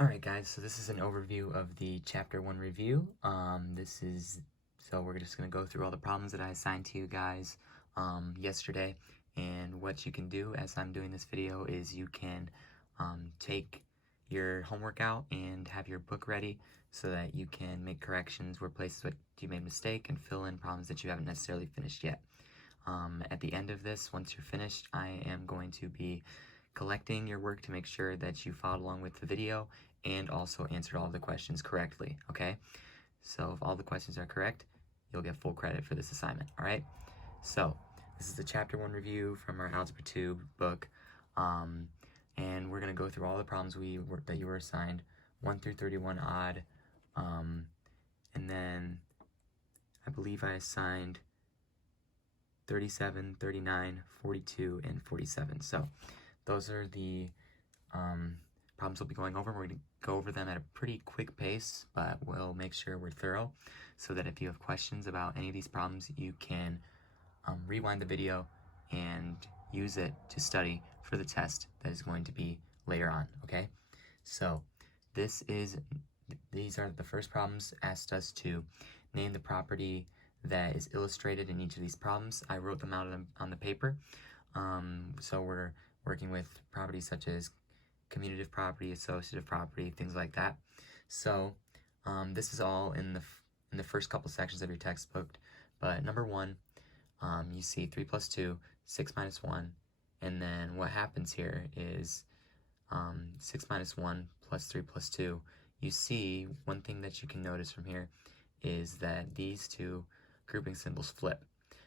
Alright guys, so this is an overview of the Chapter 1 review. So we're just going to go through all the problems that I assigned to you guys yesterday. And what you can do as I'm doing this video is you can take your homework out and have your book ready so that you can make corrections where places where you made a mistake and fill in problems that you haven't necessarily finished yet. At the end of this, once you're finished, I am going to be collecting your work to make sure that you followed along with the video and also answered all the questions correctly, okay? So if all the questions are correct, you'll get full credit for this assignment, all right? So this is the Chapter 1 review from our Algebra II book, and we're going to go through all the problems that you were assigned, 1 through 31 odd, and then I believe I assigned 37, 39, 42, and 47. So those are the problems we'll be going over. We're going to go over them at a pretty quick pace, but we'll make sure we're thorough so that if you have questions about any of these problems, you can rewind the video and use it to study for the test that is going to be later on, okay? So these are the first problems asked us to name the property that is illustrated in each of these problems. I wrote them out on the paper. So we're working with properties such as commutative property, associative property, things like that. So this is all in the first couple sections of your textbook. But number 1, you see 3 plus 2, 6 minus 1, and then what happens here is 6 minus 1 plus 3 plus 2. You see one thing that you can notice from here is that these two grouping symbols flip.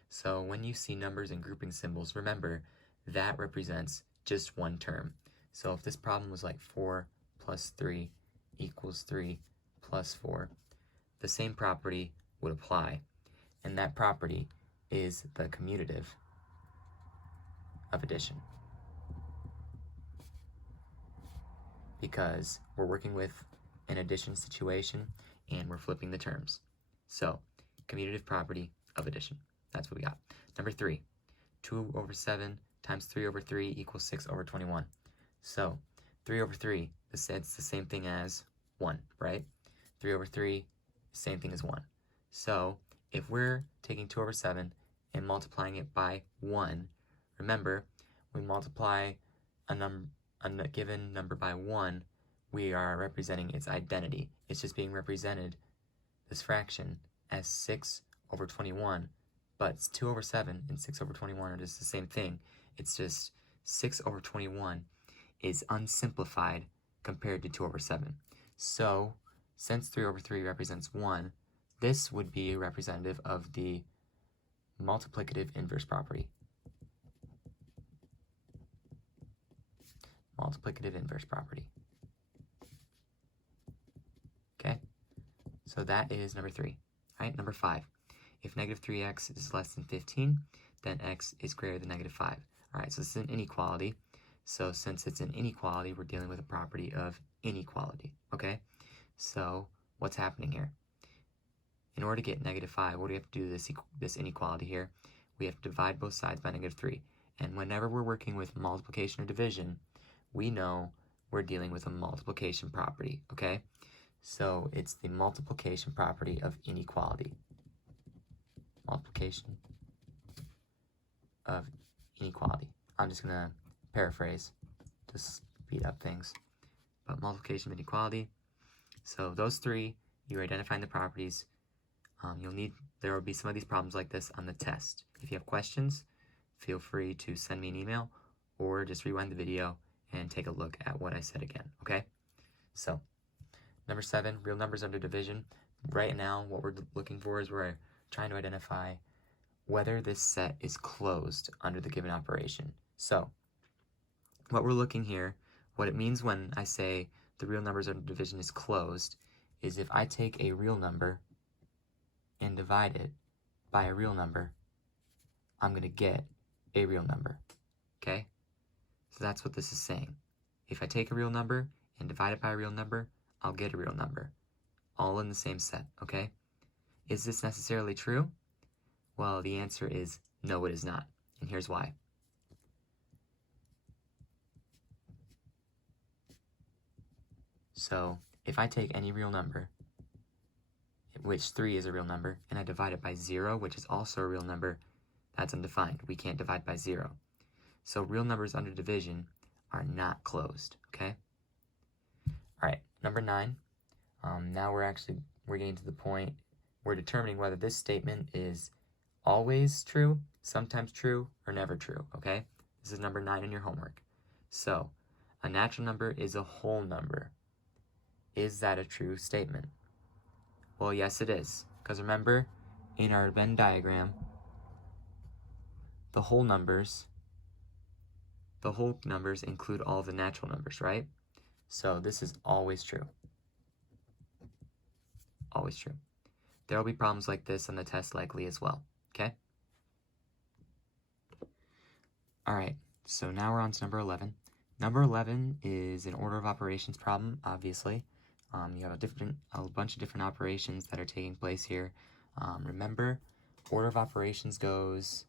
So when you see numbers and grouping symbols, remember that represents just one term. So if this problem was like 4 plus 3 equals 3 plus 4, the same property would apply. And that property is the commutative of addition. Because we're working with an addition situation and we're flipping the terms. So, commutative property of addition. That's what we got. Number 3, 2 over 7 times 3 over 3 equals 6 over 21. So, 3 over 3, it's the same thing as 1, right? 3 over 3, same thing as 1. So, if we're taking 2 over 7 and multiplying it by 1, remember, we multiply a given number by 1, we are representing its identity. It's just being represented, this fraction, as 6 over 21, but 2 over 7 and 6 over 21 are just the same thing. It's just 6 over 21 is unsimplified compared to 2 over 7. So, since 3 over 3 represents 1, this would be representative of the multiplicative inverse property. Multiplicative inverse property. Okay? So that is number 3. All right, number 5. If negative 3x is less than 15, then x is greater than negative 5. All right, so this is an inequality. So since it's an inequality, we're dealing with a property of inequality, okay? So what's happening here? In order to get negative 5, what do we have to do to this inequality here? We have to divide both sides by negative 3. And whenever we're working with multiplication or division, we know we're dealing with a multiplication property, okay? So it's the multiplication property of inequality. Multiplication of inequality. I'm just going to paraphrase to speed up things. But multiplication of inequality. So those 3, you're identifying the properties. There will be some of these problems like this on the test. If you have questions, feel free to send me an email or just rewind the video and take a look at what I said again, okay? So, number 7, real numbers under division. Right now, what we're looking for is we're trying to identify whether this set is closed under the given operation. So, what we're looking here, what it means when I say the real numbers under division is closed, is if I take a real number and divide it by a real number, I'm going to get a real number, okay? So that's what this is saying. If I take a real number and divide it by a real number, I'll get a real number, all in the same set, okay? Is this necessarily true? Well, the answer is no, it is not, and here's why. So if I take any real number, which 3 is a real number, and I divide it by 0, which is also a real number, that's undefined. We can't divide by 0. So real numbers under division are not closed, okay? All right, number 9. Now we're getting to the point, we're determining whether this statement is always true, sometimes true, or never true, okay? This is number 9 in your homework. So, a natural number is a whole number. Is that a true statement? Well, yes it is, because remember, in our Venn diagram, the whole numbers include all the natural numbers, right? So this is always true. Always true. There will be problems like this on the test likely as well, okay? All right, so now we're on to number 11. Number 11 is an order of operations problem, obviously. You have a bunch of different operations that are taking place here. Remember, order of operations goes,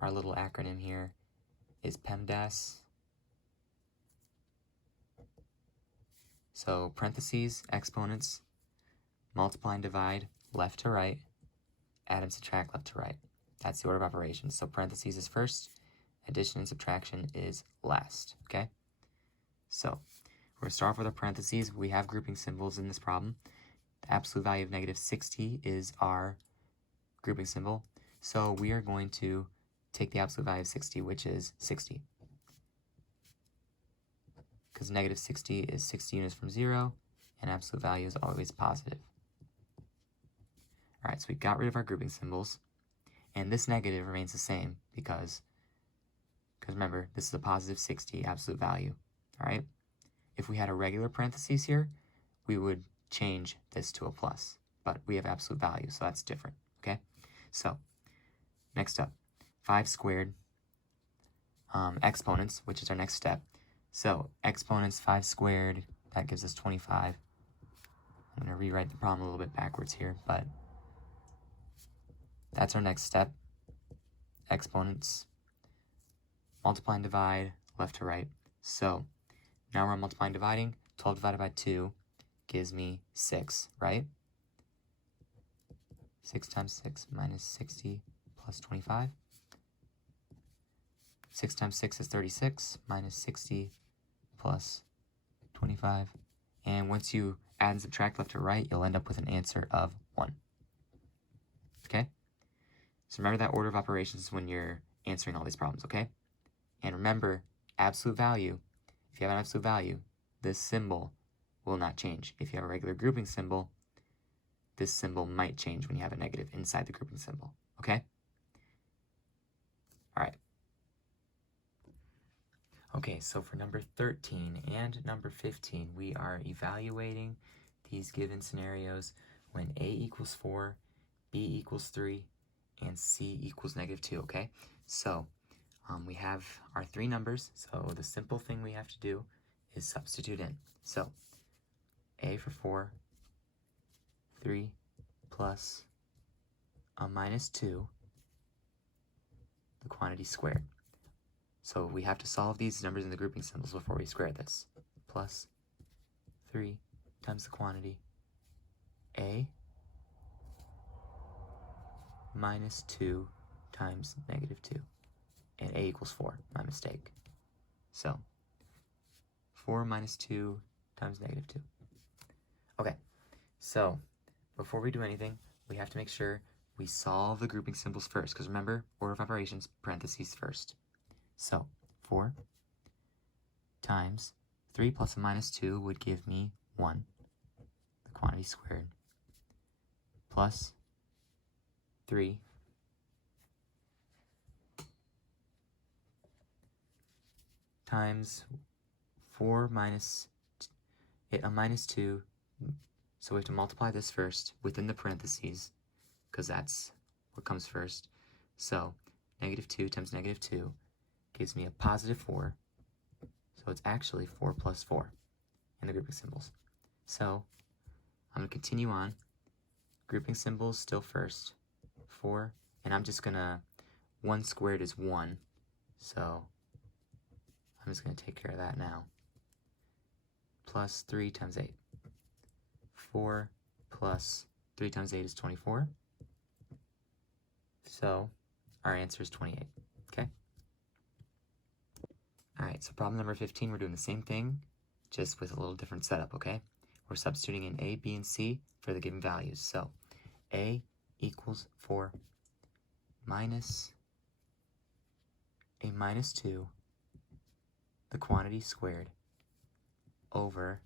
our little acronym here is PEMDAS. So parentheses, exponents, multiply and divide, left to right, add and subtract, left to right. That's the order of operations. So parentheses is first, addition and subtraction is last, okay? So we're going to start off with our parentheses. We have grouping symbols in this problem. The absolute value of negative 60 is our grouping symbol. So we are going to take the absolute value of 60, which is 60. Because negative 60 is 60 units from 0, and absolute value is always positive. All right, so we got rid of our grouping symbols, and this negative remains the same because remember, this is a positive 60 absolute value, all right? If we had a regular parentheses here, we would change this to a plus, but we have absolute value, so that's different, okay? So, next up, 5 squared, exponents, which is our next step. So, exponents 5 squared, that gives us 25. I'm going to rewrite the problem a little bit backwards here, but that's our next step. Exponents, multiply and divide, left to right. So, now we're multiplying and dividing. 12 divided by 2 gives me 6, right? 6 times 6 minus 60 plus 25. 6 times 6 is 36, minus 60 plus 25. And once you add and subtract left to right, you'll end up with an answer of 1. Okay? So remember that order of operations when you're answering all these problems, okay? And remember, absolute value, if you have an absolute value, this symbol will not change. If you have a regular grouping symbol, this symbol might change when you have a negative inside the grouping symbol, okay? All right. Okay, so for number 13 and number 15, we are evaluating these given scenarios when A equals 4, B equals 3, and C equals negative 2, okay? So we have our 3 numbers, so the simple thing we have to do is substitute in. So A for 4, 3 plus a minus 2, the quantity squared. So we have to solve these numbers in the grouping symbols before we square this. Plus 3 times the quantity A minus 2 times negative 2. And A equals 4, my mistake. So 4 minus 2 times negative 2. Okay, so before we do anything, we have to make sure we solve the grouping symbols first, because remember, order of operations, parentheses first. So 4 times 3 plus a minus 2 would give me 1, the quantity squared, plus 3 times 4 minus a minus 2, so we have to multiply this first within the parentheses, because that's what comes first. So negative 2 times negative 2 gives me a positive 4, so it's actually 4 plus 4 in the grouping symbols. So I'm going to continue on. Grouping symbols still first, 4, and I'm just going to, 1 squared is 1, so I'm just going to take care of that now. Plus 3 times 8. 4 plus 3 times 8 is 24. So our answer is 28, okay? All right, so problem number 15, we're doing the same thing, just with a little different setup, okay? We're substituting in A, B, and C for the given values. So A equals 4 minus a minus 2, the quantity squared, over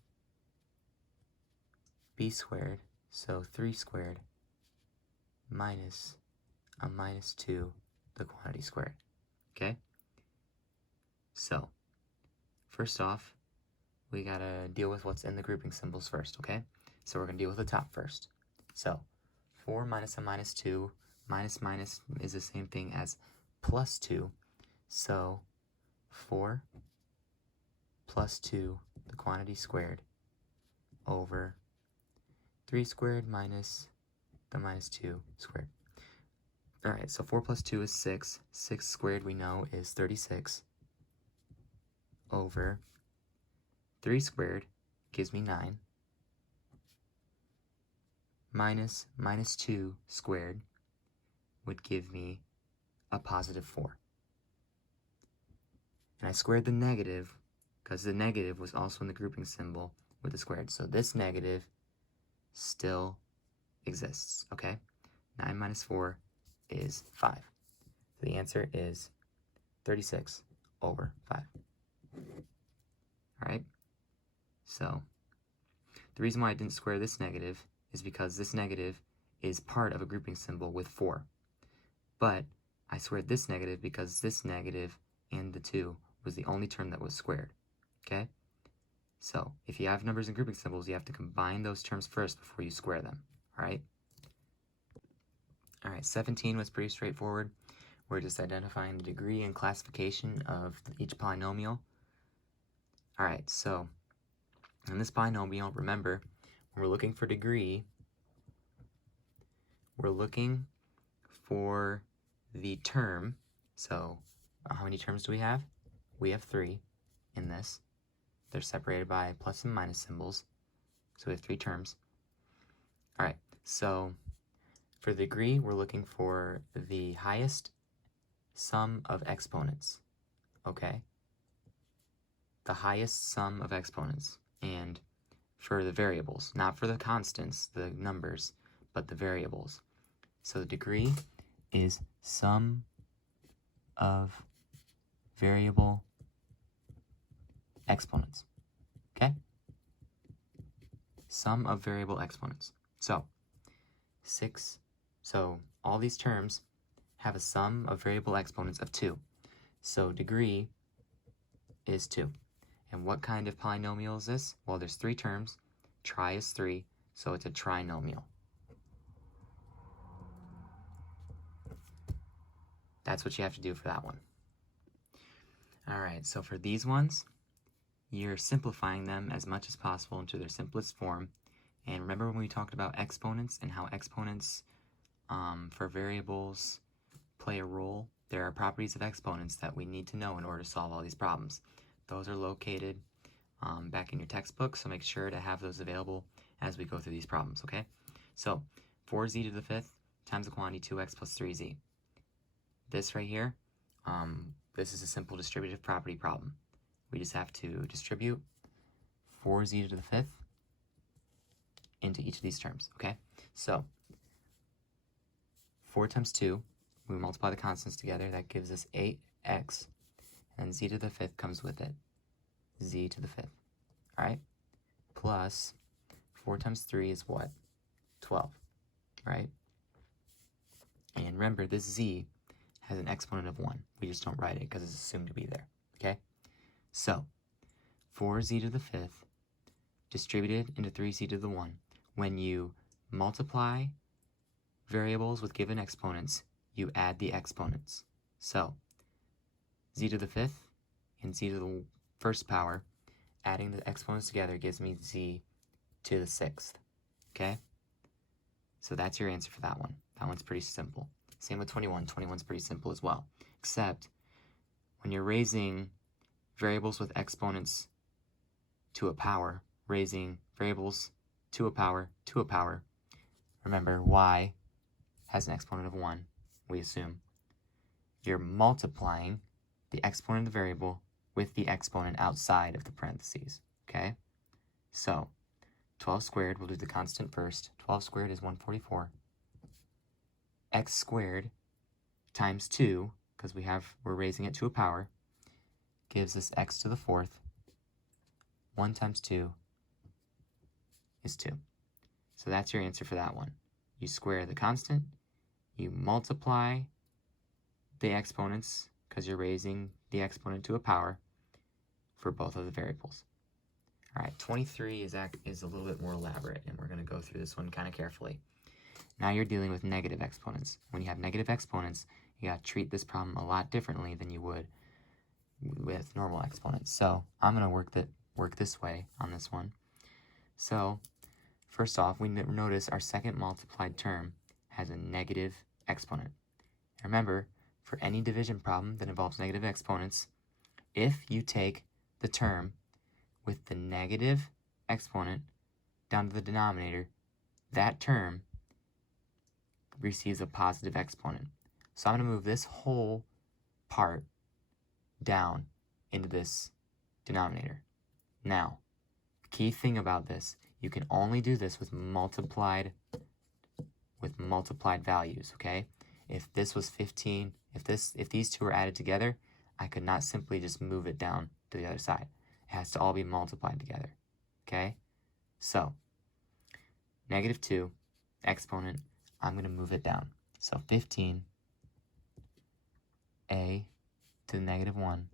B squared, so 3 squared, minus a minus 2, the quantity squared, okay? So, first off, we gotta deal with what's in the grouping symbols first, okay? So we're gonna deal with the top first. So, 4 minus a minus 2, minus minus is the same thing as plus 2. So, 4 plus 2, the quantity squared, over 3 squared minus the minus 2 squared. All right, so 4 plus 2 is 6. 6 squared, we know, is 36. Over 3 squared gives me 9. Minus minus 2 squared would give me a positive 4. And I squared the negative because the negative was also in the grouping symbol with the squared. So this negative still exists, okay? 9 minus 4 is 5. So the answer is 36 over 5. All right? So the reason why I didn't square this negative is because this negative is part of a grouping symbol with 4. But I squared this negative because this negative and the 2 was the only term that was squared, okay? So if you have numbers and grouping symbols, you have to combine those terms first before you square them, all right? All right, 17 was pretty straightforward. We're just identifying the degree and classification of each polynomial. All right, so in this binomial, remember, when we're looking for degree, we're looking for the term. So how many terms do we have? We have 3 in this. They're separated by plus and minus symbols. So we have 3 terms. All right, so for the degree, we're looking for the highest sum of exponents, okay? The highest sum of exponents. And for the variables, not for the constants, the numbers, but the variables. So the degree is sum of variable exponents, okay? Sum of variable exponents. So all these terms have a sum of variable exponents of 2. So degree is 2. And what kind of polynomial is this? Well, there's 3 terms. Tri is 3, so it's a trinomial. That's what you have to do for that one. All right, so for these ones, you're simplifying them as much as possible into their simplest form. And remember when we talked about exponents and how exponents for variables play a role? There are properties of exponents that we need to know in order to solve all these problems. Those are located back in your textbook, so make sure to have those available as we go through these problems, okay? So 4z to the 5th times the quantity 2x plus 3z. This right here, this is a simple distributive property problem. We just have to distribute 4z to the 5th into each of these terms, okay? So 4 times 2, we multiply the constants together, that gives us 8x, and z to the 5th comes with it, z to the 5th, all right? Plus 4 times 3 is what? 12, right? And remember, this z has an exponent of 1. We just don't write it because it's assumed to be there, okay? So 4z to the 5th distributed into 3z to the 1. When you multiply variables with given exponents, you add the exponents. So z to the 5th and z to the 1st power, adding the exponents together gives me z to the 6th, okay? So that's your answer for that one. That one's pretty simple. Same with 21. 21's pretty simple as well, except when you're raising variables with exponents to a power, raising variables to a power, to a power. Remember, y has an exponent of 1, we assume. You're multiplying the exponent of the variable with the exponent outside of the parentheses, okay? So, 12 squared, we'll do the constant first. 12 squared is 144. X squared times 2, because we're raising it to a power, gives us x to the 4th. 1 times 2 is 2. So that's your answer for that one. You square the constant, you multiply the exponents, because you're raising the exponent to a power, for both of the variables. All right, 23 is a little bit more elaborate, and we're going to go through this one kind of carefully. Now you're dealing with negative exponents. When you have negative exponents, you got to treat this problem a lot differently than you would with normal exponents. So I'm going to work this way on this one. So first off, we notice our second multiplied term has a negative exponent. Remember, for any division problem that involves negative exponents, if you take the term with the negative exponent down to the denominator, that term receives a positive exponent. So I'm going to move this whole part down into this denominator. Now, key thing about this, you can only do this with multiplied values, okay? If this was 15, if these two are added together, I could not simply just move it down to the other side. It has to all be multiplied together, okay? So, -2, exponent, I'm going to move it down. So 15, a to the -1,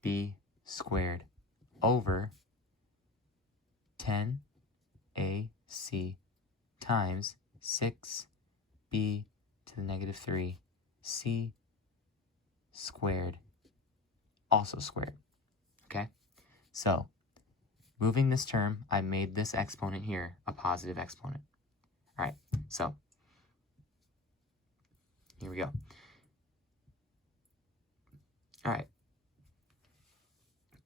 b squared over 10ac times 6b to the -3, c squared, also squared, okay? So, moving this term, I made this exponent here a positive exponent. All right, so here we go. All right,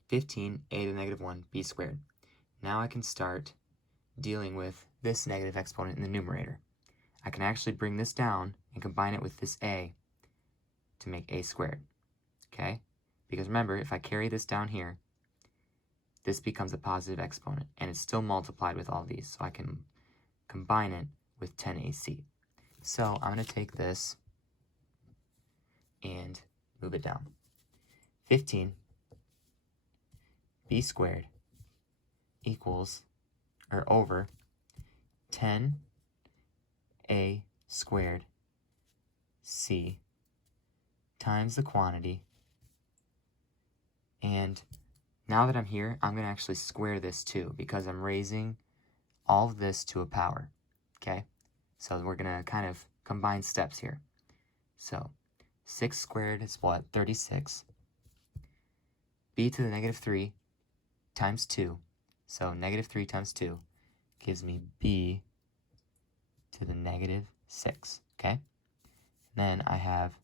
15, a to the -1, b squared. Now I can start dealing with this negative exponent in the numerator. I can actually bring this down and combine it with this a to make a squared, okay? Because remember, if I carry this down here, this becomes a positive exponent, and it's still multiplied with all these, so I can combine it with 10ac. So I'm going to take this and move it down. 15 b squared equals, or over, 10a squared c times the quantity. And now that I'm here, I'm going to actually square this too, because I'm raising all of this to a power, okay? So we're going to kind of combine steps here. So 6 squared is what? 36. b to the -3 times 2. So -3 times 2 gives me b to the -6, okay? Then I have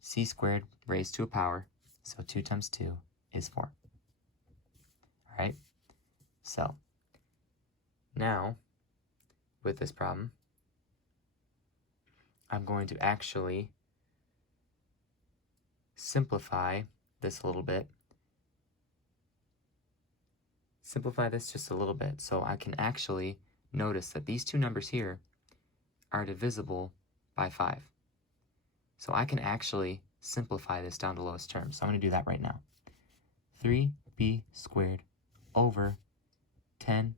c squared raised to a power, so 2 times 2 is 4. All right? So now, with this problem, I'm going to actually simplify this a little bit. Simplify this just a little bit, so I can actually notice that these two numbers here are divisible by 5. So I can actually simplify this down to lowest terms. So I'm going to do that right now. 3b squared over 2,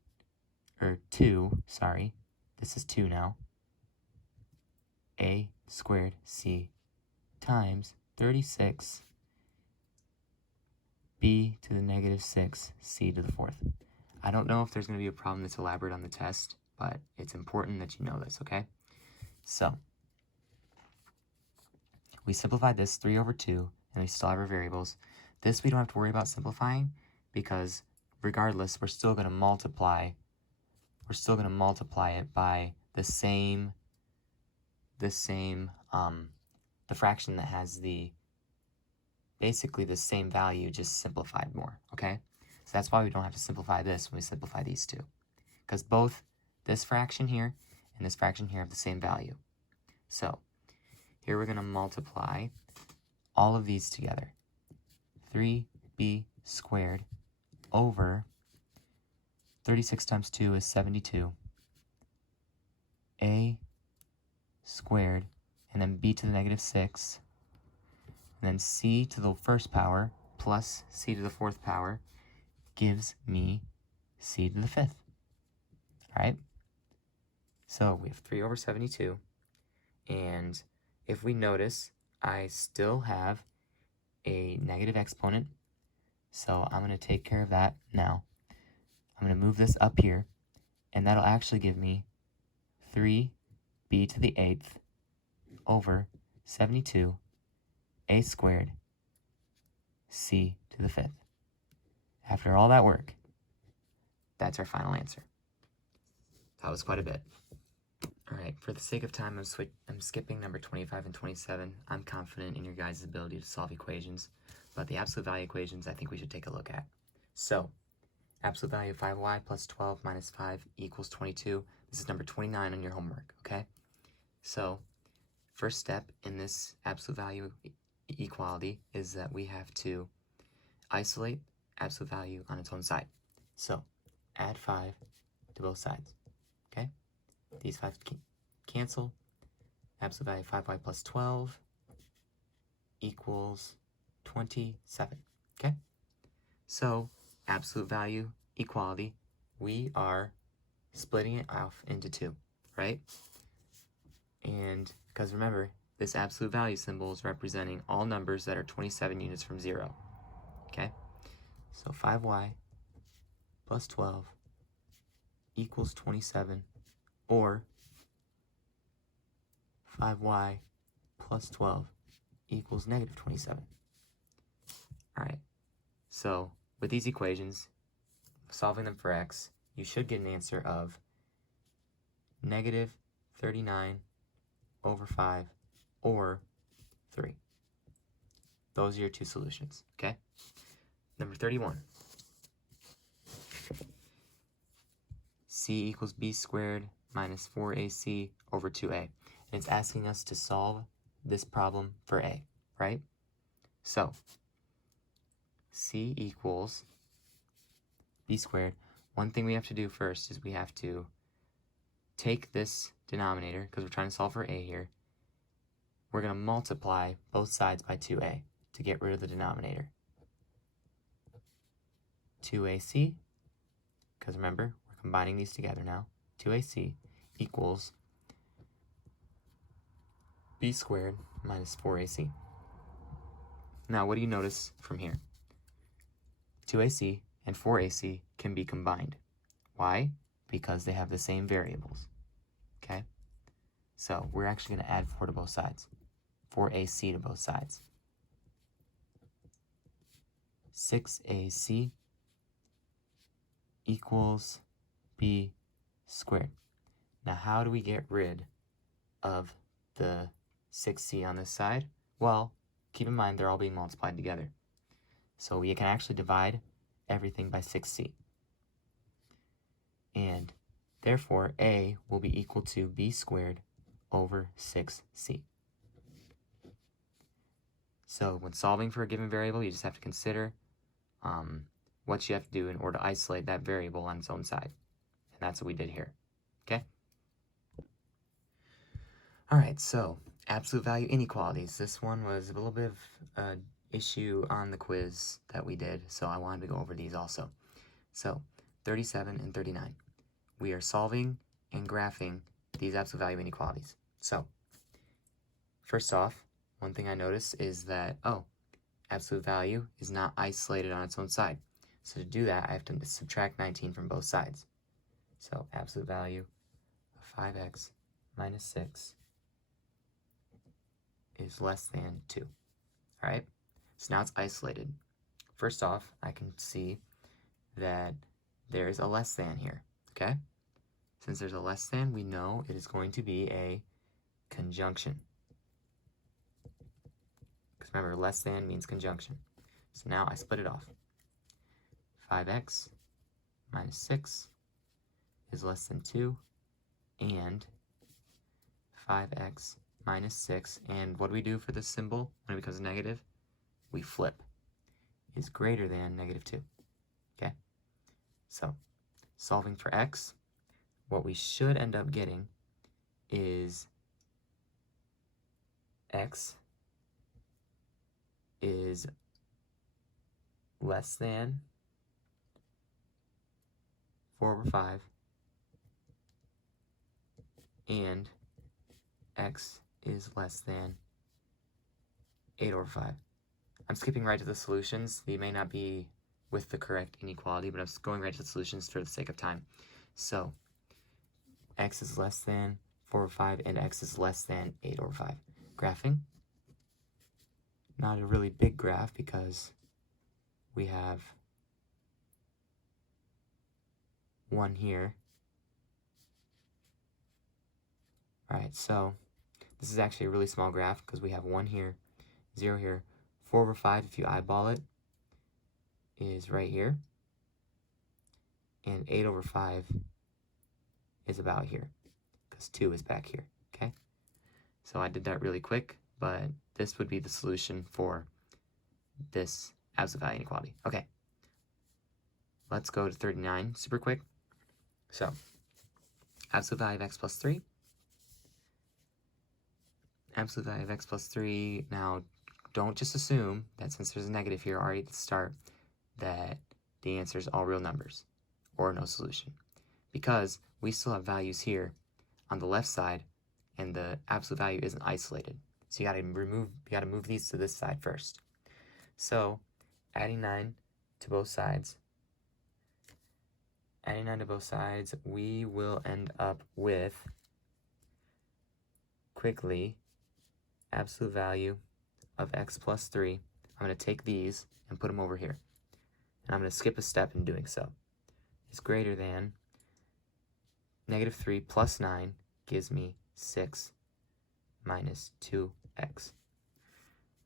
this is 2 now, a squared c times 36 b to the -6 c to the 4th. I don't know if there's going to be a problem that's elaborate on the test, but it's important that you know this, okay? So, we simplified this 3 over 2, and we still have our variables. This we don't have to worry about simplifying, because regardless, we're still going to multiply it by the fraction that has basically the same value, just simplified more, okay? So that's why we don't have to simplify this when we simplify these two. Because both this fraction here and this fraction here have the same value. So here we're going to multiply all of these together. 3b squared over 36 times 2 is 72. A squared, and then b to the negative 6, and then c to the first power plus c to the fourth power gives me c to the fifth. All right? So we have 3 over 72, and if we notice, I still have a negative exponent, so I'm going to take care of that now. I'm going to move this up here, and that'll actually give me 3b to the 8th over 72 a squared c to the 5th. After all that work, that's our final answer. That was quite a bit. All right, for the sake of time, I'm skipping number 25 and 27. I'm confident in your guys' ability to solve equations, but the absolute value equations I think we should take a look at. So, absolute value of 5y plus 12 minus 5 equals 22. This is number 29 on your homework, okay? So, first step in this absolute value equality is that we have to isolate absolute value on its own side. So, add 5 to both sides, okay? These 5 cancel. Absolute value of 5y plus 12 equals 27, okay? So, absolute value equality, we are splitting it off into 2, right? And because remember, this absolute value symbol is representing all numbers that are 27 units from 0, okay? So 5y plus 12 equals 27, or 5y plus 12 equals negative 27. All right, so with these equations, solving them for x, you should get an answer of negative 39 over 5 or 3. Those are your two solutions, okay? Number 31. C equals b squared minus 4ac over 2a. And it's asking us to solve this problem for a, right? So, c equals b squared. One thing we have to do first is we have to take this denominator, because we're trying to solve for a here. We're going to multiply both sides by 2a to get rid of the denominator. 2ac, because remember, we're combining these together now. 2ac equals b squared minus 4ac. Now, what do you notice from here? 2ac and 4ac can be combined. Why? Because they have the same variables. Okay? So, we're actually going to add 4 to both sides. 4ac to both sides. 6ac equals b squared. Now, how do we get rid of the 6c on this side? Well, keep in mind they're all being multiplied together. So we can actually divide everything by 6c. And therefore, a will be equal to b squared over 6c. So when solving for a given variable, you just have to consider what you have to do in order to isolate that variable on its own side. And that's what we did here, okay? All right, so absolute value inequalities. This one was a little bit of an issue on the quiz that we did, so I wanted to go over these also. So 37 and 39. We are solving and graphing these absolute value inequalities. So first off, one thing I noticed is that, absolute value is not isolated on its own side. So to do that, I have to subtract 19 from both sides. So absolute value of 5x minus 6 is less than 2. All right? So now it's isolated. First off, I can see that there's a less than here, okay? Since there's a less than, we know it is going to be a conjunction. Because remember, less than means conjunction. So now I split it off. 5x minus 6 is less than 2, and 5x minus 6, and what do we do for this symbol when it becomes negative? We flip, is greater than negative 2, okay? So, solving for x, what we should end up getting is x is less than 4/5, and x is less than 8/5. I'm skipping right to the solutions. They may not be with the correct inequality, but I'm just going right to the solutions for the sake of time. So, x is less than 4/5, and x is less than 8/5. Graphing. Not a really big graph because we have 1 here. Alright, so this is actually a really small graph because we have 1 here, 0 here. 4/5, if you eyeball it, is right here. And 8/5 is about here because 2 is back here, okay? So I did that really quick, but this would be the solution for this absolute value inequality. Okay, let's go to 39 super quick. So, absolute value of x plus 3. Absolute value of x plus 3. Now, don't just assume that since there's a negative here already at the start, that the answer is all real numbers or no solution. Because we still have values here on the left side, and the absolute value isn't isolated. So you gotta move these to this side first. So, adding 9 to both sides, we will end up with, quickly, absolute value of x plus 3. I'm going to take these and put them over here. And I'm going to skip a step in doing so. Is greater than negative 3 plus 9 gives me 6 minus 2x.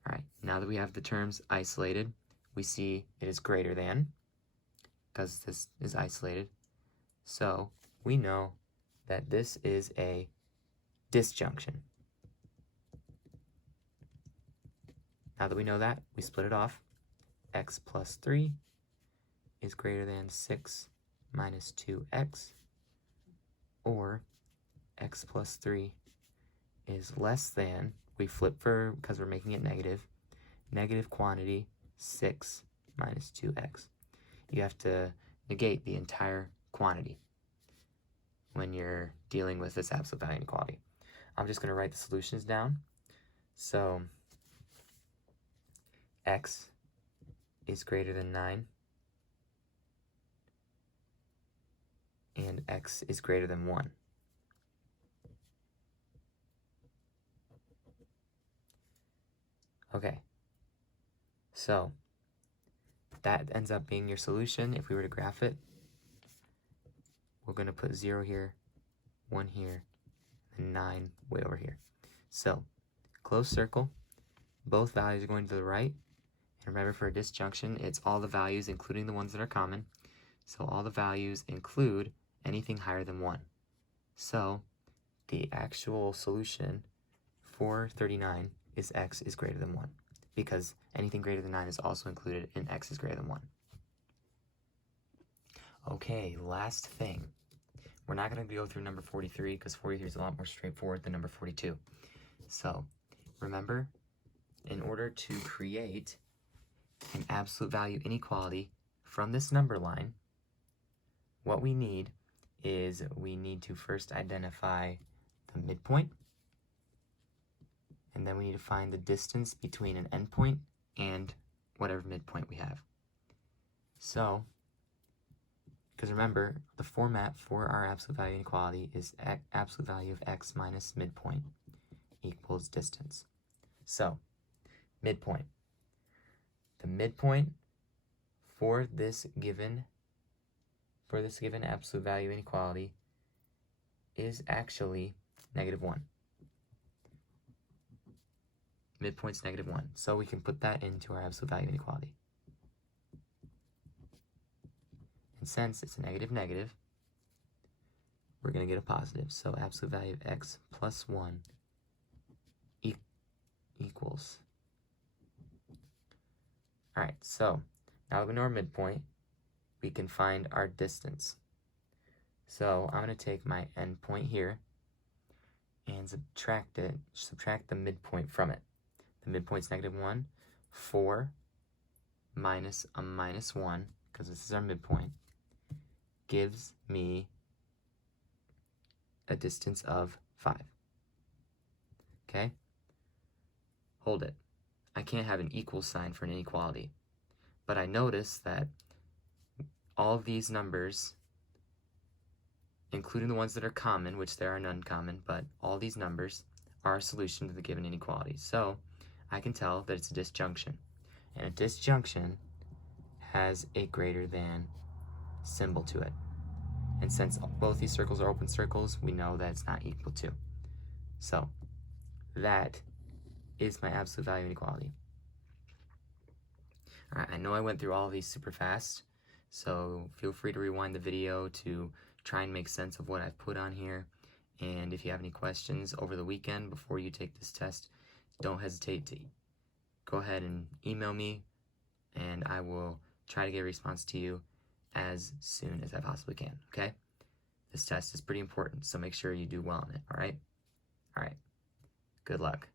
Alright, now that we have the terms isolated, we see it is greater than, because this is isolated. So we know that this is a disjunction. Now that we know that, we split it off. X plus 3 is greater than 6 minus 2x, or x plus 3 is less than, we flip for, because we're making it negative, negative quantity 6 minus 2x. You have to negate the entire quantity when you're dealing with this absolute value inequality. I'm just going to write the solutions down. So, x is greater than 9, and x is greater than 1. Okay, so that ends up being your solution. If we were to graph it, we're going to put 0 here, 1 here, and 9 way over here. So, closed circle, both values are going to the right. And remember, for a disjunction, it's all the values, including the ones that are common. So all the values include anything higher than 1. So the actual solution for 39 is x is greater than 1, because anything greater than 9 is also included in x is greater than 1. Okay, last thing. We're not going to go through number 43, because 43 is a lot more straightforward than number 42. So remember, in order to create an absolute value inequality from this number line, what we need is we need to first identify the midpoint, and then we need to find the distance between an endpoint and whatever midpoint we have. So, because remember, the format for our absolute value inequality is absolute value of x minus midpoint equals distance. So, midpoint. The midpoint for this given absolute value inequality is actually -1. Midpoint's -1. So we can put that into our absolute value inequality. And since it's a negative negative, we're going to get a positive. So absolute value of x plus 1 equals. All right, so now that we know our midpoint, we can find our distance. So I'm going to take my endpoint here and subtract the midpoint from it. The midpoint's -1, 4 minus a -1, because this is our midpoint, gives me a distance of 5. Okay? Hold it. I can't have an equal sign for an inequality. But I notice that all of these numbers, including the ones that are common, which there are none common, but all these numbers are a solution to the given inequality. So I can tell that it's a disjunction. And a disjunction has a greater than symbol to it. And since both these circles are open circles, we know that it's not equal to. So that is my absolute value inequality. All right, I know I went through all of these super fast, so feel free to rewind the video to try and make sense of what I've put on here. And if you have any questions over the weekend before you take this test, don't hesitate to go ahead and email me, and I will try to get a response to you as soon as I possibly can, okay? This test is pretty important, so make sure you do well on it, all right? All right, good luck.